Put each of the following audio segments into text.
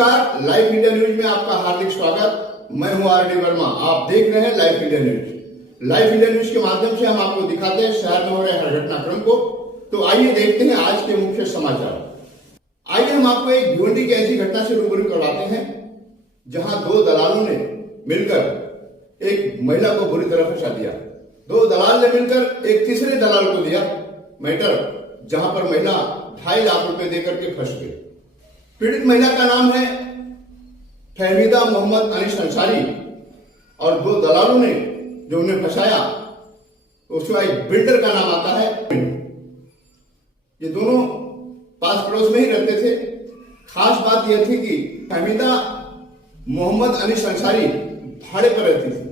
नमस्कार, live India news में आपका हार्दिक स्वागत। मैं हूं आर डी वर्मा। आप देख रहे हैं live India news. Live India news के माध्यम से हम आपको दिखाते हैं शहर में हो रहे हर घटनाक्रम को। तो आइए देखते हैं आज के मुख्य समाचार। आइए हम आपको एक भिवंडी की ऐसी घटना से रूबरू करवाते हैं जहां दो दलालों ने मिलकर एक महिला को बुरी तरह फंसा दिया। दो दलाल ने मिलकर एक तीसरे दलाल को दिया मैटर, जहां पर महिला 2.5 लाख रुपए देकर के फंस गई। पीड़ित महिला का नाम है फहमीदा मोहम्मद अनीस अंसारी और दो दलालों ने जो उन्हें फंसाया उसका एक बिल्डर का नाम आता है। ये दोनों पास पड़ोस में ही रहते थे। खास बात यह थी कि फहमीदा मोहम्मद अनीस अंसारी भाड़े पर रहती थी।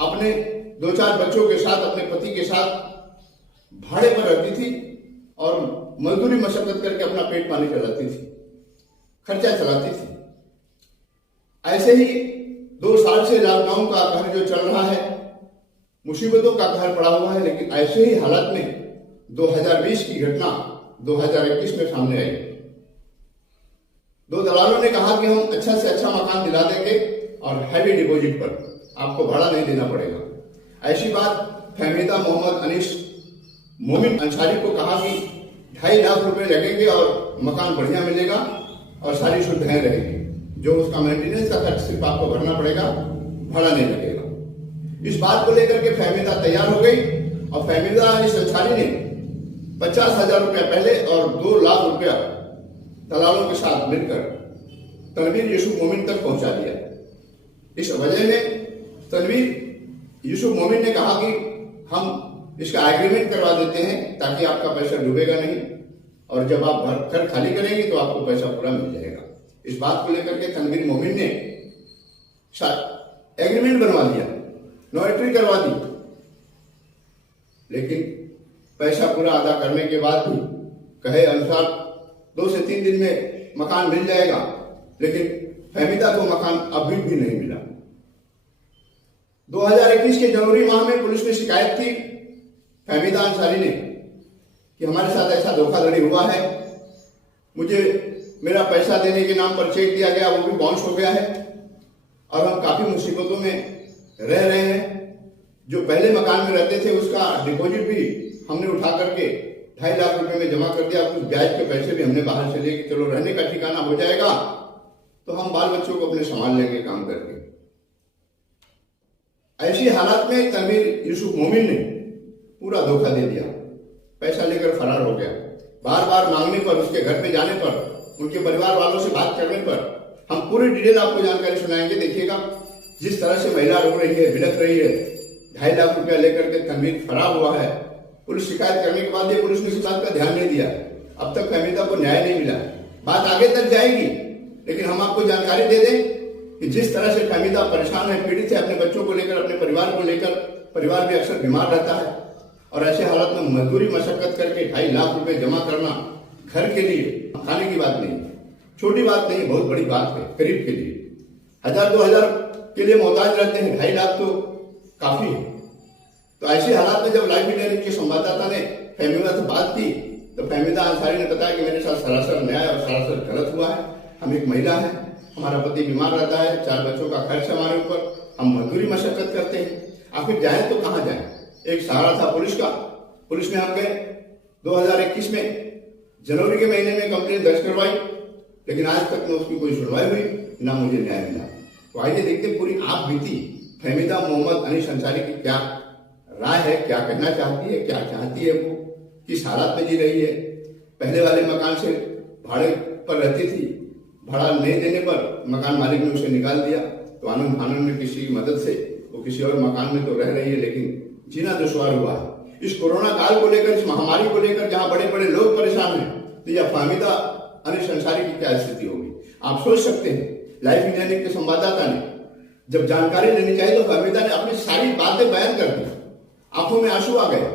अपने 2-4 बच्चों के साथ, अपने पति के साथ भाड़े पर रहती थी और मजदूरी मशक्कत करके अपना पेट पानी चलाती थी, खर्चा चलाती थी। ऐसे ही 2 साल से लॉकडाउन का कहर जो चल रहा है, मुसीबतों का कहर पड़ा हुआ है, लेकिन ऐसे ही हालात में 2020 की घटना 2021 में सामने आई। दो दलालों ने कहा कि हम अच्छा से अच्छा मकान दिला देंगे और हैवी डिपॉजिट पर, आपको भाड़ा नहीं देना पड़ेगा। ऐसी बात फहमीदा मोहम्मद अनीस मोमिन अंसारी को कहा कि 2.5 लाख रुपए लगेंगे और मकान बढ़िया मिलेगा और सारी सुविधाएं रहेगी। जो उसका मेंटेनेंस का खर्च सिर्फ आपको भरना पड़ेगा, भाड़ा नहीं लगेगा। इस बात को लेकर के फहमीदा तैयार हो गई और फहमीदा अनीस अंसारी ने 50,000 रुपया पहले और 2 लाख रुपया दलालों के साथ मिलकर तनवीर यूसुफ मोमिन तक पहुंचा दिया। इस वजह में तनवीर यूसुफ मोमिन ने कहा कि हम इसका एग्रीमेंट करवा देते हैं ताकि आपका पैसा डूबेगा नहीं और जब आप घर खाली करेंगे तो आपको पैसा पूरा मिल जाएगा। इस बात को लेकर के तनवीर मोमिन ने एग्रीमेंट बनवा दिया, नोटरी करवा दी, लेकिन पैसा पूरा अदा करने के बाद भी कहे अनुसार 2 से 3 दिन में मकान मिल जाएगा, लेकिन फहमीदा को मकान अभी भी नहीं मिला। 2021 के जनवरी माह में पुलिस में शिकायत थी फहमीदा अंसारी ने कि हमारे साथ ऐसा धोखाधड़ी हुआ है, मुझे मेरा पैसा देने के नाम पर चेक दिया गया, वो भी बाउंस हो गया है और हम काफी मुसीबतों में रह रहे हैं। जो पहले मकान में रहते थे उसका डिपॉजिट भी हमने उठा करके 2.5 लाख रुपए में जमा कर दिया। कुछ ब्याज के पैसे भी हमने बाहर से लेके, चलो रहने का ठिकाना हो जाएगा तो हम बाल बच्चों को अपने संभाल लेंगे काम करके। ऐसी हालात में तनवीर यूसुफ मोमिन ने पूरा धोखा दे दिया, पैसा लेकर फरार हो गया। बार बार मांगने पर, उसके घर पे जाने पर, उनके परिवार वालों से बात करने पर हम पूरी डिटेल आपको जानकारी सुनाएंगे। देखिएगा जिस तरह से महिला रो रही है, बिलख रही है, 2.5 लाख रुपया लेकर के तनवीर फरार हुआ है। पुलिस शिकायत करने के बाद ये पुलिस ने इस बात का ध्यान नहीं दिया। अब तक फहमीदा को न्याय नहीं मिला। बात आगे तक जाएगी, लेकिन हम आपको जानकारी दे दें कि जिस तरह से फहमीदा परेशान है, पीड़ित है, अपने बच्चों को लेकर, अपने परिवार को लेकर, परिवार भी अक्सर बीमार रहता है और ऐसे हालत में मजदूरी मशक्कत करके 2.5 लाख रुपए जमा करना घर के लिए खाने की बात नहीं, छोटी बात नहीं, बहुत बड़ी बात है। गरीब के लिए 1000-2000 के लिए मोहताज रहते हैं, 2.5 लाख तो काफी है। तो ऐसे हालात में जब लाइव इंडिया के संवाददाता ने फहमीदा से बात की तो फहमीदा अंसारी ने बताया कि मेरे साथ सरासर न्याय और सरासर गलत हुआ है। हम एक महिला है, हमारा पति बीमार रहता है, 4 बच्चों का खर्च हमारे ऊपर, हम मजदूरी मशक्कत करते हैं, आखिर जाए तो कहाँ जाए। एक सहारा था पुलिस का, पुलिस में हम गए। 2021 में जनवरी के महीने में कंप्लेन दर्ज करवाई, लेकिन आज तक न उसकी कोई सुनवाई हुई, ना मुझे न्याय मिला। तो आइए देखते पूरी आप बीती फहमीदा मोहम्मद अनीस अंसारी की क्या राय है, क्या कहना चाहती है, क्या चाहती है, वो किस हालात में जी रही है। पहले वाले मकान से भाड़े पर रहती थी, भाड़ा नहीं देने पर मकान मालिक ने उसे निकाल दिया, तो आनंद फानंद में किसी की मदद से वो किसी और मकान में तो रह रही है, लेकिन जीना दुश्वार हुआ है। इस कोरोना काल को लेकर, इस महामारी को लेकर जहां बड़े बड़े लोग परेशान हैं, तो यह फहमीदा अनीस अंसारी की क्या स्थिति होगी आप सोच सकते हैं। लाइव इंडिया के संवाददाता ने जब जानकारी लेनी चाहिए तो फहमीदा ने अपनी सारी बातें बयान कर दी। आंखों में आंसू आ गए,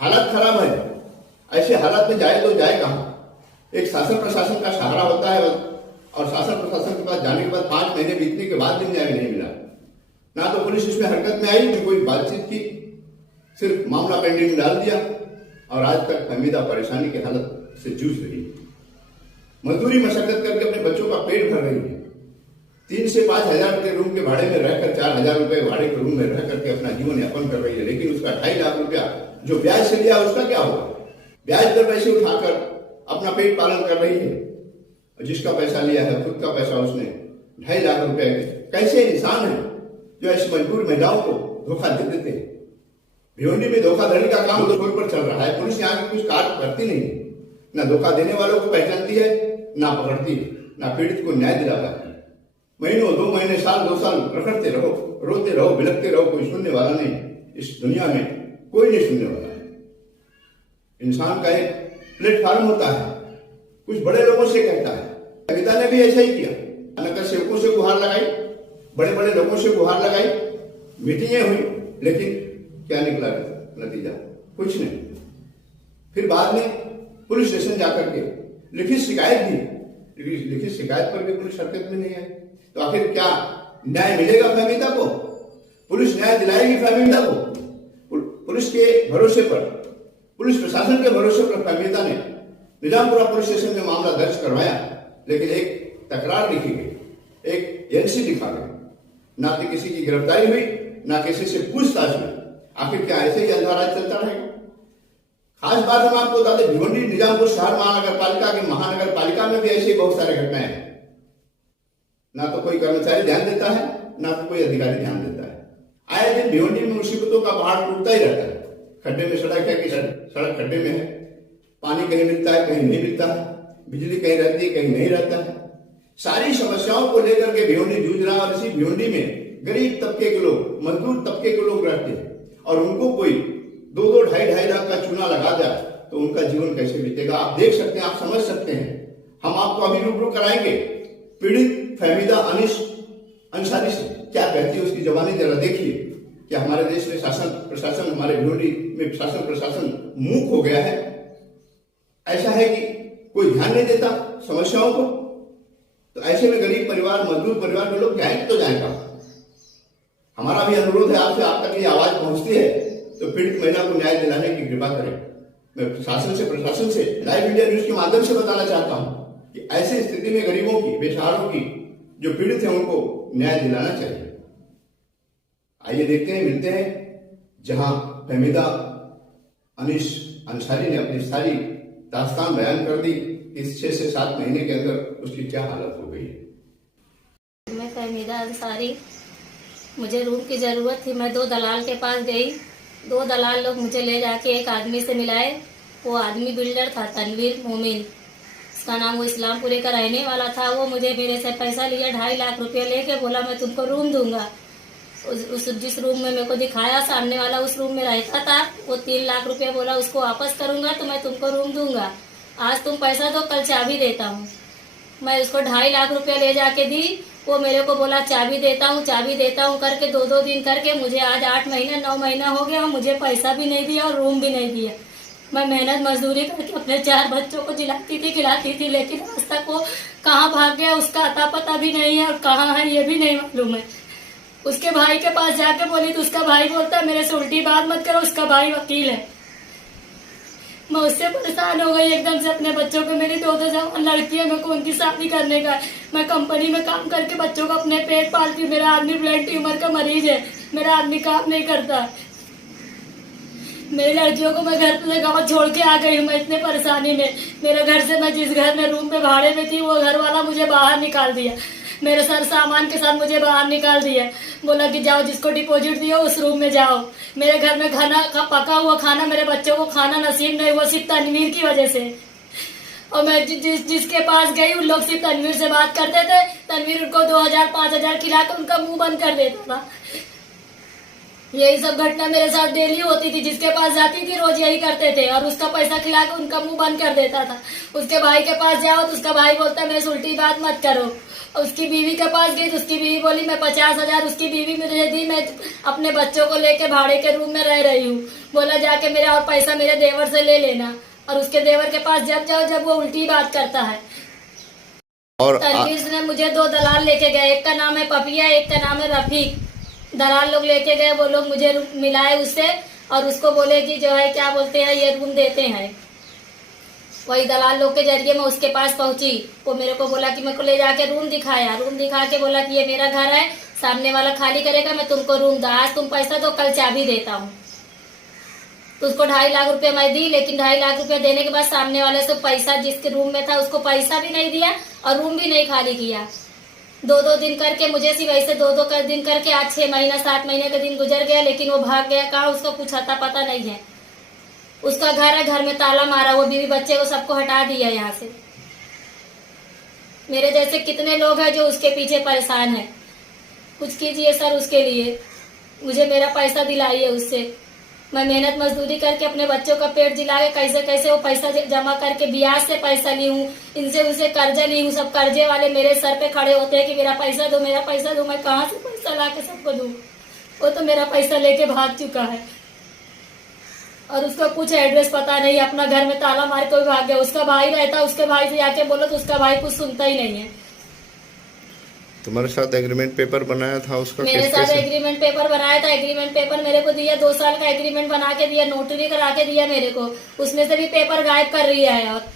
हालत खराब है। ऐसे हालात में जाए तो जाए कहां। एक शासन प्रशासन का सहारा होता है और शासन प्रशासन के पास जाने के बाद 5 महीने बीतने के बाद भी न्याय नहीं मिला। ना तो पुलिस इसमें हरकत में आई, न कोई बातचीत की, सिर्फ मामला पेंडिंग डाल दिया और आज तक फहमीदा परेशानी की हालत से जूझ रही है। मजदूरी मशक्कत करके अपने बच्चों का पेट भर रही है। 3 से 5 हजार के रूम के भाड़े में रहकर 4 हजार रुपए भाड़े के रूम में रह करके अपना जीवन यापन कर रही है, लेकिन उसका 2.5 लाख रुपया जो ब्याज से लिया उसका क्या होगा? ब्याज पर पैसे उठाकर अपना पेट पालन कर रही है। जिसका पैसा लिया है खुद का पैसा उसने 2.5 लाख रुपए, कैसे इंसान है जो ऐसी मजबूर महिलाओं को धोखा दे देते हैं। भिवंडी में धोखाधड़ी का काम तो रोड पर चल रहा है, पुलिस यहाँ की कुछ कार्य करती नहीं है, ना धोखा देने वालों को पहचानती है, ना पकड़ती है, ना पीड़ित को न्याय दिला पाती है। महीनों 2 महीने साल 2 साल रखड़ते रहो, रोते रहो, बिलखते रहो, कोई सुनने वाला नहीं। इस दुनिया में कोई नहीं सुनने वाला है। इंसान का एक प्लेटफॉर्म होता है, कुछ बड़े लोगों से कहता है। कविता ने भी ऐसा ही किया, नगर सेवकों से गुहार लगाई, बड़े बड़े लोगों से गुहार लगाई, मीटिंगें हुई, लेकिन क्या निकला नतीजा? कुछ नहीं। फिर बाद में पुलिस स्टेशन जाकर के लिखित शिकायत दी, लिखित शिकायत पर भी पुलिस हरकत में नहीं आई। तो आखिर क्या न्याय मिलेगा फहमीदा को? पुलिस न्याय दिलाएगी फहमीदा को? पुलिस के भरोसे पर, पुलिस प्रशासन के भरोसे पर फहमीदा ने निजामपुरा पुलिस स्टेशन में मामला दर्ज करवाया, लेकिन एक तकरार लिखी गई, एक एनसी लिखा गया, ना तो किसी की गिरफ्तारी हुई, ना किसी से पूछताछ हुई। आखिर क्या ऐसे ही अंधा राज चलता रहेगा? खास बात हम आपको बता दें, भिवंडी निजामपुर शहर महानगर पालिका की महानगर पालिका में भी ऐसी बहुत सारे घटनाएं हैं। ना तो कोई कर्मचारी ध्यान देता है, ना तो कोई अधिकारी ध्यान देता है। आए दिन भिवंडी में मुसीबतों का पहाड़ टूटता ही रहता है। खड्डे में सड़क है कि सड़क खड्डे में है, पानी कहीं मिलता है कहीं नहीं मिलता है, बिजली कहीं रहती है कहीं नहीं रहता है। सारी समस्याओं को लेकर के भिवंडी जूझ रहा है। और इसी भिवंडी में गरीब तबके के लोग, मजदूर तबके के लोग रहते हैं, और उनको कोई 2-2, 2.5 लाख का चूना लगा जाए तो उनका जीवन कैसे बीतेगा? आप देख सकते हैं, आप समझ सकते हैं। हम आपको अभी रूबरू कराएंगे पीड़ित फहमीदा अनीस अंसारी से, क्या कहती है उसकी जबानी जरा देखिए। कि हमारे देश में शासन प्रशासन, हमारे भिवंडी में शासन प्रशासन मूक हो गया है। ऐसा है कि कोई ध्यान नहीं देता समस्याओं को। तो ऐसे में गरीब परिवार, मजदूर परिवार के लोग जाएंगे तो जाएगा। हमारा भी अनुरोध है आपसे, आप तक ये आवाज पहुंचती है तो पीड़ित महिला को न्याय दिलाने की कृपा करें। मैं प्रशासन से लाइव इंडिया न्यूज के माध्यम से बताना चाहता हूं कि ऐसी स्थिति में गरीबों की, बेसहारों की, जो पीड़ित है उनको न्याय दिलाना चाहिए। आइए देखते हैं, मिलते हैं जहां फहमीदा अनीस अंसारी ने अपनी सारी दास्तान बयान कर दी। इस 6 से 7 महीने के अंदर उसकी क्या हालत हो गई है। मैं फहमीदा अंसारी, मुझे रूम की जरूरत थी। मैं 2 दलाल के पास गई। 2 दलाल लोग मुझे ले जाके एक आदमी से मिलाए। वो आदमी बिल्डर था, तनवीर मोमिन उसका नाम। वो इस्लामपुरे का रहने वाला था। वो मुझे मेरे से पैसा लिया, 2.5 लाख रुपया लेके बोला मैं तुमको रूम दूंगा। जिस रूम में मेरे को दिखाया सामने वाला, उस रूम में रहता था। वो 3 लाख रुपया बोला उसको वापस करूंगा तो मैं तुमको रूम दूंगा। आज तुम पैसा दो, कल चाबी देता हूँ। मैं उसको 2.5 लाख रुपया ले जाके दी। वो मेरे को बोला चाबी देता हूँ करके 2-2 दिन करके मुझे आज 8 महीना 9 महीना हो गया। मुझे पैसा भी नहीं दिया और रूम भी नहीं दिया। मैं मेहनत मजदूरी करके अपने 4 बच्चों को जिलाती थी, खिलाती थी, लेकिन आज तक वो कहाँ भाग गया उसका अता पता भी नहीं है और कहाँ है ये भी नहीं मालूम है। उसके भाई के पास जाके बोली तो उसका भाई बोलता है मेरे से उल्टी बात मत करो, उसका भाई वकील है। मैं उससे परेशान हो गई एकदम से। अपने बच्चों को, मेरी 2 जवान लड़कियां, मेरे को उनकी शादी करने का। मैं कंपनी में काम करके बच्चों को अपने पेट पालती हूँ। मेरा आदमी ब्लड ट्यूमर का मरीज है, मेरा आदमी काम नहीं करता। मेरी लड़कियों को मैं घर पे गाँव छोड़ के आ गई हूँ। मैं इतने परेशानी में, मेरे घर से, मैं जिस घर में रूम पे भाड़े में थी, वो घर वाला मुझे बाहर निकाल दिया। मेरे सर सामान के साथ मुझे बाहर निकाल दिया। बोला कि जाओ, जिसको डिपॉजिट दियो उस रूम में जाओ। मेरे घर में खाना, पका हुआ खाना, मेरे बच्चों को खाना नसीब नहीं हुआ, सिर्फ तनवीर की वजह से। और मैं जिसके पास गई, उन लोग सिर्फ तनवीर से बात करते थे। तनवीर उनको 2000-5000 खिलाकर उनका मुंह बंद कर देता था। यही सब घटना मेरे साथ डेली होती थी। जिसके पास जाती थी रोज यही करते थे और उसका पैसा खिलाकर उनका मुंह बंद कर देता था। उसके भाई के पास जाओ तो उसका भाई बोलता मेरे से उल्टी बात मत करो। और उसकी बीवी के पास गई तो उसकी बीवी बोली मैं 50,000 उसकी बीवी मुझे दी, मैं अपने बच्चों को लेके भाड़े के रूम में रह रही हूँ। बोला जाके मेरा और पैसा मेरे देवर से ले लेना। और उसके देवर के पास जब जाओ, जब वो उल्टी बात करता है। और तनवीर ने मुझे 2 दलाल लेके गए। एक का नाम है पपिया, एक का नाम है रफीक। दलाल लोग लेके गए, वो लोग मुझे मिलाए उससे और उसको बोले कि जो है क्या बोलते हैं ये रूम देते हैं। वही दलाल लोग के जरिए मैं उसके पास पहुंची। वो मेरे को बोला कि मेरे को ले जाके रूम दिखाया, रूम दिखा के बोला कि ये मेरा घर है, सामने वाला खाली करेगा, मैं तुमको रूम दूँ, आज तुम पैसा दो, कल चाबी देता हूँ। तो उसको 2.5 लाख रुपए मैं दी, लेकिन 2.5 लाख रुपए देने के बाद सामने वाले से पैसा, जिसके रूम में था उसको पैसा भी नहीं दिया और रूम भी नहीं खाली किया। 2-2 दिन करके मुझे सिर्फ ऐसे 2-2 दिन करके आज 6 महीना 7 महीने का दिन गुजर गया, लेकिन वो भाग गया कहाँ, उसका कुछ अता पता नहीं है। उसका घर है, घर में ताला मारा, वो बीवी बच्चे को सबको हटा दिया यहाँ से। मेरे जैसे कितने लोग हैं जो उसके पीछे परेशान हैं। कुछ कीजिए सर उसके लिए, मुझे मेरा पैसा दिलाइए उससे। मैं मेहनत मजदूरी करके अपने बच्चों का पेट जिला के कैसे कैसे वो पैसा जमा करके ब्याज से पैसा ली हूँ, इनसे उनसे कर्जा ली हूँ। सब कर्जे वाले मेरे सर पे खड़े होते हैं कि मेरा पैसा दो, मेरा पैसा दो। मैं कहाँ से पैसा ला के सबको दूँ? वो तो मेरा पैसा लेके भाग चुका है और उसका कुछ एड्रेस पता नहीं, अपना घर में ताला मार के भाग गया। उसका भाई रहता, उसके भाई से जाके बोलो तो उसका भाई कुछ सुनता ही नहीं है। तुम्हारे साथ एग्रीमेंट पेपर बनाया था उसका? मेरे साथ एग्रीमेंट पेपर बनाया था, एग्रीमेंट पेपर मेरे को दिया, 2 साल का एग्रीमेंट बना के दिया, नोटरी करा के दिया मेरे को। उसमें से भी पेपर गायब कर रही है। और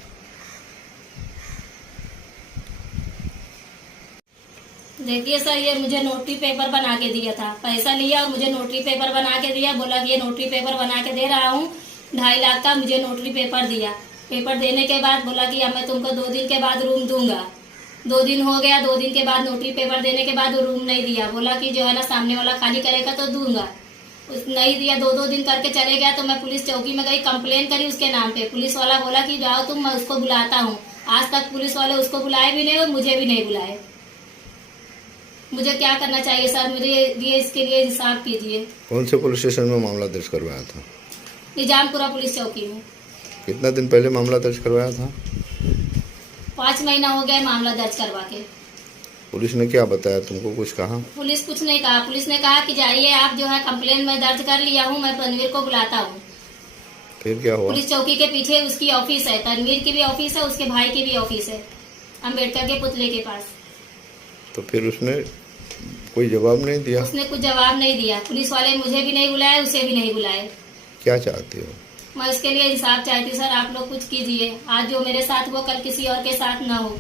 देखिए सर, ये मुझे नोटरी पेपर बना के दिया था, पैसा लिया और मुझे नोटरी पेपर बना के दिया। बोला कि ये नोटरी पेपर बना के दे रहा हूँ, 2.5 लाख का मुझे नोटरी पेपर दिया। पेपर देने के बाद बोला कि अब मैं तुमको 2 दिन के बाद रूम दूंगा। 2 दिन हो गया, 2 दिन के बाद नोटरी पेपर देने के बाद वो रूम नहीं दिया। बोला कि जो है ना सामने वाला खाली करेगा तो दूंगा, उस नहीं दिया। 2-2 दिन करके चले गया। तो मैं पुलिस चौकी में गई, कंप्लेन करी उसके नाम पे। पुलिस वाला बोला कि जाओ तुम, मैं उसको बुलाता हूँ। आज तक पुलिस वाले उसको बुलाए भी नहीं और मुझे भी नहीं बुलाए। मुझे क्या करना चाहिए सर? मुझे ये इसके लिए इंसाफ कीजिए। कौन से पुलिस स्टेशन में मामला दर्ज करवाया था? निजामपुरा पुलिस चौकी में। कितना दिन पहले मामला दर्ज करवाया था? 5 महीना हो गया मामला दर्ज करवा के। पुलिस ने क्या बताया तुमको, कुछ कहा? पुलिस कुछ नहीं कहा। पुलिस ने कहा कि जाइए आप, जो है कंप्लेन में दर्ज कर लिया हूँ, मैं तनवीर को बुलाता हूँ। फिर क्या हुआ? पुलिस चौकी के पीछे उसकी ऑफिस है, तनवीर की भी ऑफिस है, उसके भाई की भी ऑफिस है, अम्बेडकर के पुतले के पास। तो फिर उसने कोई जवाब नहीं दिया? उसने कुछ जवाब नहीं दिया। पुलिस वाले मुझे भी नहीं बुलाए, उसे भी नहीं बुलाए। क्या चाहती हो? मैं उसके लिए इंसाफ चाहती हूँ सर, आप लोग कुछ कीजिए। आज जो मेरे साथ वो कल किसी और के साथ ना हो।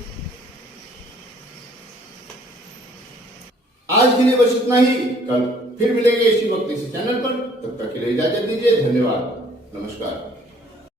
आज के लिए बस इतना ही। कल फिर मिलेंगे इसी वक्त इसी चैनल पर। तब तक के लिए इजाजत दीजिए। धन्यवाद। नमस्कार।